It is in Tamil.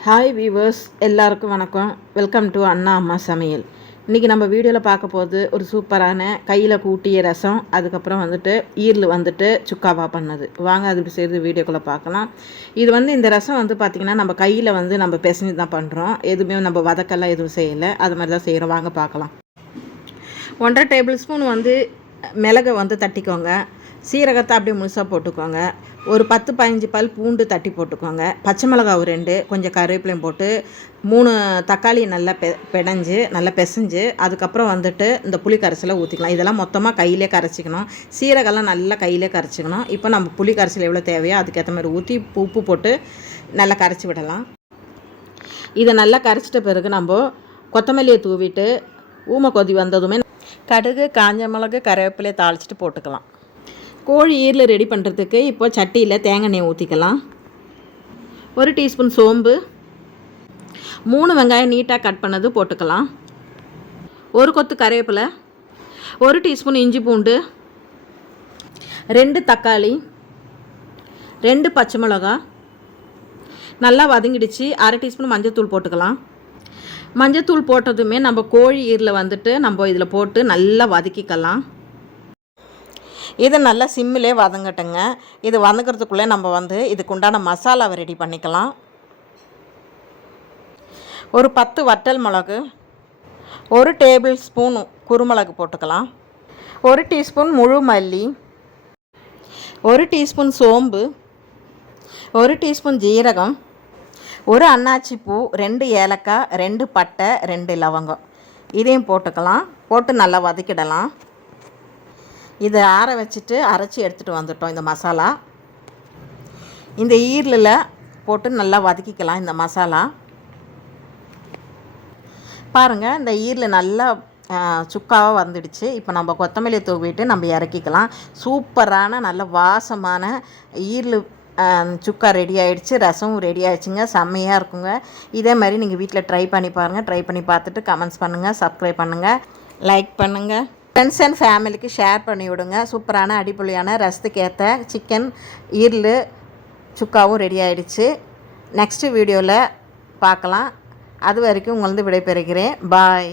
ஹாய் வீவர்ஸ் எல்லாருக்கும் வணக்கம். வெல்கம் டு அண்ணா அம்மா சமையல். இன்றைக்கி நம்ம வீடியோவில் பார்க்க போகிறது ஒரு சூப்பரான கையில் கூட்டிய ரசம் அதுக்கப்புறம் வந்துட்டு ஈரில் வந்துட்டு சுக்காவா பண்ணது. வாங்க அது இப்படி செய்கிறது வீடியோக்குள்ளே பார்க்கலாம். இது வந்து இந்த ரசம் வந்து பார்த்திங்கன்னா நம்ம கையில் வந்து நம்ம பிசைஞ்சு தான் பண்ணுறோம் எதுவுமே நம்ம வதக்கெல்லாம் எதுவும் செய்யலை. அது மாதிரி தான் செய்கிறோம் வாங்க பார்க்கலாம். ஒன்றரை டேபிள் ஸ்பூன் வந்து மிளகை வந்து தட்டிக்கோங்க. சீரகத்தை அப்படியே முழுசாக போட்டுக்கோங்க. ஒரு பத்து பதினஞ்சு பல் பூண்டு தட்டி போட்டுக்கோங்க. பச்சை மிளகா ஒரு ரெண்டு கொஞ்சம் கருவேப்பிலையும் போட்டு மூணு தக்காளி நல்லா பெ பெடைஞ்சு நல்லா பிசைஞ்சு அதுக்கப்புறம் வந்துட்டு இந்த புளி கரைசலை ஊற்றிக்கலாம் இதெல்லாம் மொத்தமாக கையிலே கரைச்சிக்கணும். சீரகம்லாம் நல்லா கையிலே கரைச்சிக்கணும். இப்போ நம்ம புளி கரைசல் எவ்வளோ தேவையோ அதுக்கேற்ற மாதிரி ஊற்றி உப்பு போட்டு நல்லா கரைச்சி விடலாம். இதை நல்லா கரைச்சிட்ட பிறகு நம்ம கொத்தமல்லியை தூவிட்டு ஊமை கொதி வந்ததுமே கடுகு காஞ்ச மிளகு கருவேப்பிலையை தாளிச்சிட்டு போட்டுக்கலாம். கோழி ஈரில் ரெடி பண்ணுறதுக்கு இப்போ சட்டியில் தேங்காய் எண்ணெய் ஊற்றிக்கலாம் ஒரு டீஸ்பூன் சோம்பு. மூணு வெங்காயம் நீட்டாக கட் பண்ணது போட்டுக்கலாம். ஒரு கொத்து கருவேப்பிலை ஒரு டீஸ்பூன் இஞ்சி பூண்டு ரெண்டு தக்காளி ரெண்டு பச்சை மிளகா. நல்லா வதங்கிடுச்சு. அரை டீஸ்பூன் மஞ்சத்தூள் போட்டுக்கலாம். மஞ்சத்தூள் போட்டதுமே நம்ம கோழி ஈரில் வந்துட்டு நம்ம இதில் போட்டு நல்லா வதக்கிக்கலாம். இது நல்லா சிம்மிலே வதங்கட்டுங்க. இது வதங்கிறதுக்குள்ளே நம்ம வந்து இதுக்கு உண்டான மசாலாவை ரெடி பண்ணிக்கலாம். ஒரு பத்து வட்டல் மிளகு ஒரு டேபிள் ஸ்பூன் குருமிளகு போட்டுக்கலாம். ஒரு டீஸ்பூன் முழு மல்லி ஒரு டீஸ்பூன் சோம்பு ஒரு டீஸ்பூன் ஜீரகம் ஒரு அன்னாச்சி பூ ரெண்டு ஏலக்காய் ரெண்டு பட்டை ரெண்டு லவங்கம். இதையும் போட்டுக்கலாம். போட்டு நல்லா வதக்கிடலாம். இதை ஆற வச்சுட்டு அரைச்சி எடுத்துகிட்டு வந்துட்டோம் இந்த மசாலா. இந்த ஈரலில் போட்டு நல்லா வதக்கிக்கலாம் இந்த மசாலா. பாருங்கள் இந்த ஈரில் நல்லா சுக்காவாக வந்துடுச்சு. இப்போ நம்ம கொத்தமல்லி தூவிட்டு நம்ம இறக்கிக்கலாம். சூப்பரான நல்ல வாசமான ஈரில் சுக்கா ரெடி ஆகிடுச்சு ரசமும் ரெடி ஆகிடுச்சுங்க செம்மையாக இருக்குங்க. இதே மாதிரி நீங்கள் வீட்டில் ட்ரை பண்ணி பாருங்கள் ட்ரை பண்ணி பார்த்துட்டு கமெண்ட்ஸ் பண்ணுங்கள் சப்ஸ்கிரைப் பண்ணுங்கள் லைக் பண்ணுங்கள் ஃப்ரெண்ட்ஸ் அண்ட் ஃபேமிலிக்கு ஷேர் பண்ணி விடுங்க. சூப்பரான அடிப்பொலியான ரசத்துக்கேற்ற சிக்கன் ஈரல் சுக்காவும் ரெடி ஆகிடுச்சு நெக்ஸ்ட்டு வீடியோவில் பார்க்கலாம். அது வரைக்கும் உங்களது விடைபெறுகிறேன். பாய்